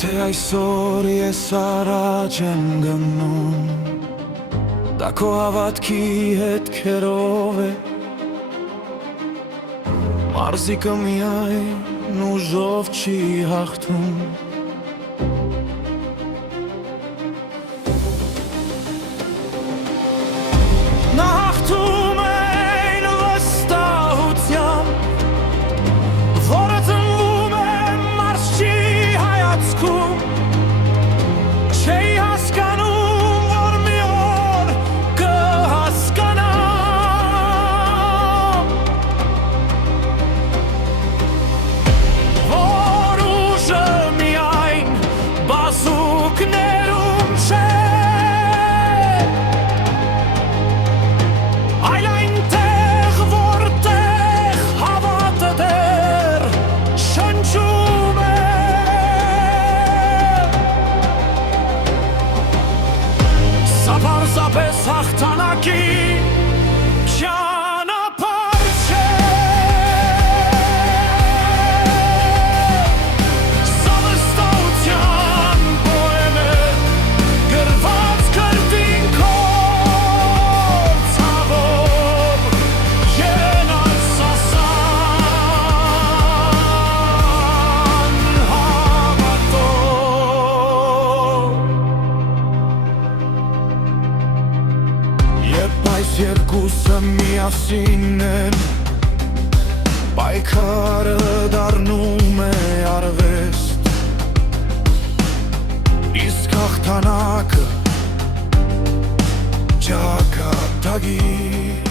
Եթե այսօր ես առաջ եմ գնում, դա քո հավատքի հետքերով է, մարզիկը միայն ուժով չի հաղթում։ Նա հաղթում է այն վստահությամբ, որը ծնվում է մարզչի հայացքում։ Չէի հասկանում, որ մի օր կհասկանամ, որ ուժը միայն բազուկներում չէ, այլ այնտեղ, որտեղ հավատը դեռ շնչում է։ Սա պարզապես հաղթանակի ճանապարհ չէ, սա վստահության պոեմ է, գրված քրտինքով, ցավով ենացասան հավատով։ Երբ այս երկուսը միասին են, պայքարը դառնում է արվեստ, իսկ հաղթանակը ճակատագիր։